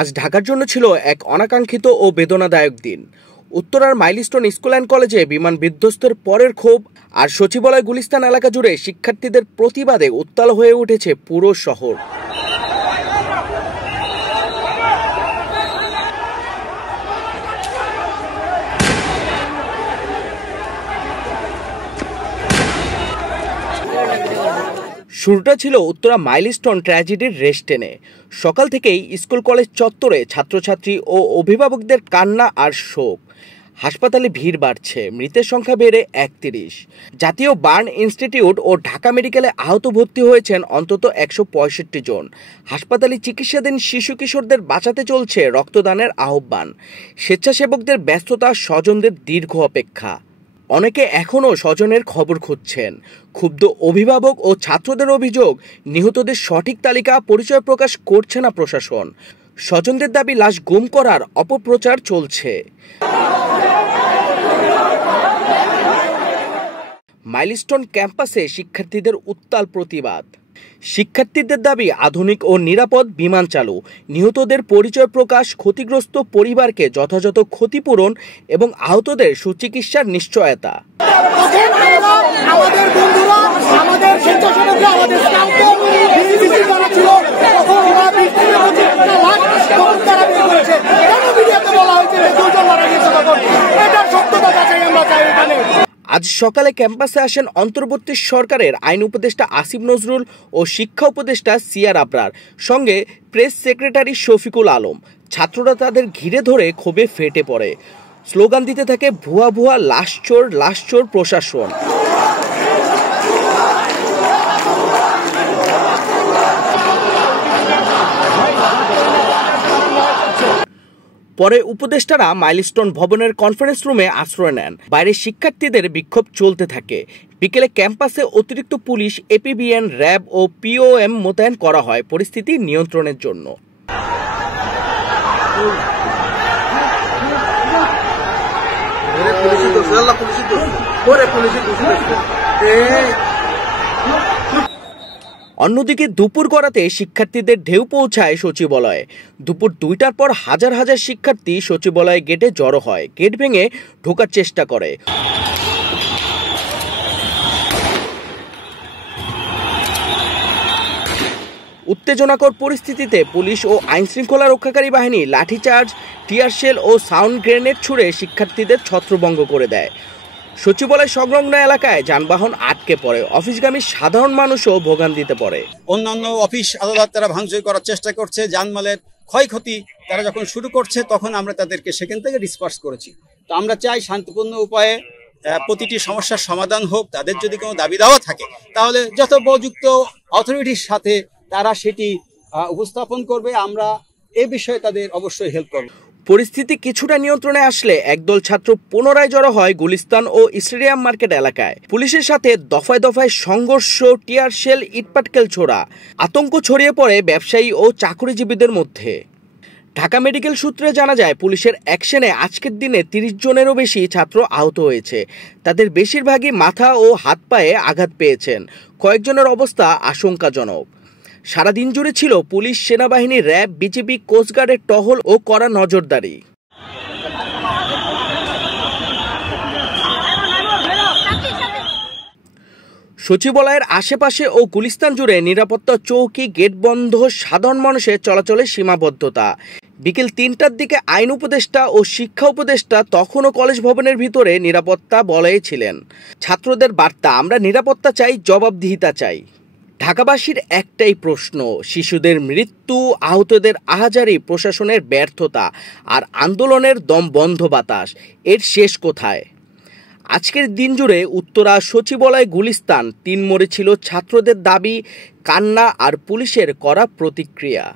আজ ঢাকার জন্য ছিল এক অনাকাঙ্ক্ষিত ও বেদনাদায়ক দিন। উত্তরার মাইলস্টোন স্কুল অ্যান্ড কলেজে বিমান বিধ্বস্তের পরের ক্ষোভ আর সচিবালয় গুলিস্তান এলাকা জুড়ে শিক্ষার্থীদের প্রতিবাদে উত্তাল হয়ে উঠেছে পুরো শহর। শুরুটা ছিল উত্তরা মাইলস্টোন ট্র্যাজেডির রেস্টেনে। সকাল থেকেই স্কুল কলেজ চত্বরে ছাত্রছাত্রী ও অভিভাবকদের কান্না আর শোক। হাসপাতালে ভিড় বাড়ছে, মৃতের সংখ্যা বেড়ে ৩১। জাতীয় বার্ন ইনস্টিটিউট ও ঢাকা মেডিকেলে আহত ভর্তি হয়েছেন অন্তত ১৬৫ জন। হাসপাতালে চিকিৎসাধীন শিশু কিশোরদের বাঁচাতে চলছে রক্তদানের আহ্বান। স্বেচ্ছাসেবকদের ব্যস্ততা, স্বজনদের দীর্ঘ অপেক্ষা। অনেকে এখনও স্বজনের খবর খুঁজছেন। ক্ষুব্ধ অভিভাবক ও ছাত্রদের অভিযোগ, নিহতদের সঠিক তালিকা পরিচয় প্রকাশ করছে না প্রশাসন। স্বজনদের দাবি, লাশ গুম করার অপপ্রচার চলছে। মাইলস্টোন ক্যাম্পাসে শিক্ষার্থীদের উত্তাল প্রতিবাদ। শিক্ষার্থীদের দাবি, আধুনিক ও নিরাপদ বিমান চালু, নিহতদের পরিচয় প্রকাশ, ক্ষতিগ্রস্ত পরিবারকে যথাযথ ক্ষতিপূরণ এবং আহতদের সুচিকিৎসার নিশ্চয়তা। আজ সকালে ক্যাম্পাসে আসেন অন্তর্বর্তী সরকারের আইন উপদেষ্টা আসিফ নজরুল ও শিক্ষা উপদেষ্টা সিয়ার আবরার, সঙ্গে প্রেস সেক্রেটারি শফিকুল আলম। ছাত্ররা তাদের ঘিরে ধরে ক্ষোভে ফেটে পড়ে। স্লোগান দিতে থাকে, ভুয়া ভুয়া লাশ চোর প্রশাসন। পরে উপদেষ্টারা মাইলস্টোন ভবনের কনফারেন্স রুমে আশ্রয় নেন। বাইরে শিক্ষার্থীদের বিক্ষোভ চলতে থাকে। বিকেলে ক্যাম্পাসে অতিরিক্ত পুলিশ, এপিবিএন, র্যাব ও পিওএম মোতায়েন করা হয় পরিস্থিতি নিয়ন্ত্রণের জন্য। অন্যদিকে দুপুর গড়াতে শিক্ষার্থীদের ঢেউ পৌঁছায় সচিবালয়ে। দুপুর ২টার পর হাজার হাজার শিক্ষার্থী সচিবালয় গেটে জড়ো হয়, গেট ভেঙে ঢোকার চেষ্টা করে। উত্তেজনাকর পরিস্থিতিতে পুলিশ ও আইনশৃঙ্খলা রক্ষাকারী বাহিনী লাঠিচার্জ, টিয়ার শেল ও সাউন্ড গ্রেনেড ছুড়ে শিক্ষার্থীদের ছত্রভঙ্গ করে দেয়। সচিবালয় সংলগ্ন এলাকায় যানবাহন আটকে পড়ে, অফিসগামী সাধারণ মানুষও ভোগান্তিতে পড়ে। অন্যান্য অফিস আদালত তারা ভাঙচুর করার চেষ্টা করছে, জানমালের ক্ষয়ক্ষতি তারা যখন শুরু করছে তখন আমরা তাদেরকে সেখান থেকে ডিসপার্স করেছি। তো আমরা চাই শান্তিপূর্ণ উপায়ে প্রতিটি সমস্যার সমাধান হোক। তাদের যদি কোনো দাবি দাওয়া থাকে তাহলে যথোপযুক্ত অথরিটির সাথে তারা সেটি উপস্থাপন করবে। আমরা এ বিষয়ে তাদের অবশ্যই হেল্প করব। পরিস্থিতি কিছুটা নিয়ন্ত্রণে আসলে একদল ছাত্র পুনরায় জড়ো হয় গুলিস্তান ও স্টেডিয়াম মার্কেট এলাকায়। পুলিশের সাথে দফায় দফায় সংঘর্ষ, টিয়ার শেল, ইটপাটকেল ছোড়া। আতঙ্ক ছড়িয়ে পড়ে ব্যবসায়ী ও চাকরিজীবীদের মধ্যে। ঢাকা মেডিকেল সূত্রে জানা যায়, পুলিশের অ্যাকশনে আজকের দিনে ৩০ জনেরও বেশি ছাত্র আহত হয়েছে। তাদের বেশিরভাগই মাথা ও হাত পায়ে আঘাত পেয়েছেন। কয়েকজনের অবস্থা আশঙ্কাজনক। সারাদিন জুড়ে ছিল পুলিশ, সেনাবাহিনী, র্যাব, বিজিবি, কোস্টগার্ডের টহল ও কড়া নজরদারি। সচিবালয়ের আশেপাশে ও গুলিস্তান জুড়ে নিরাপত্তা চৌকি, গেট বন্ধ, সাধারণ মানুষের চলাচলে সীমাবদ্ধতা। বিকেল ৩টার দিকে আইন উপদেষ্টা ও শিক্ষা উপদেষ্টা তখনও কলেজ ভবনের ভিতরে নিরাপত্তা বলয়ে ছিলেন। ছাত্রদের বার্তা, আমরা নিরাপত্তা চাই, জবাবদিহিতা চাই। ঢাকাবাসীর একটাই প্রশ্ন, শিশুদের মৃত্যু, আহতদের আহাজারি, প্রশাসনের ব্যর্থতা আর আন্দোলনের দম বন্ধ বাতাস, এর শেষ কোথায়? আজকের দিন জুড়ে উত্তরা, সচিবালয়, গুলিস্তান, ৩ মোড়ে ছিল ছাত্রদের দাবি, কান্না আর পুলিশের কড়া প্রতিক্রিয়া।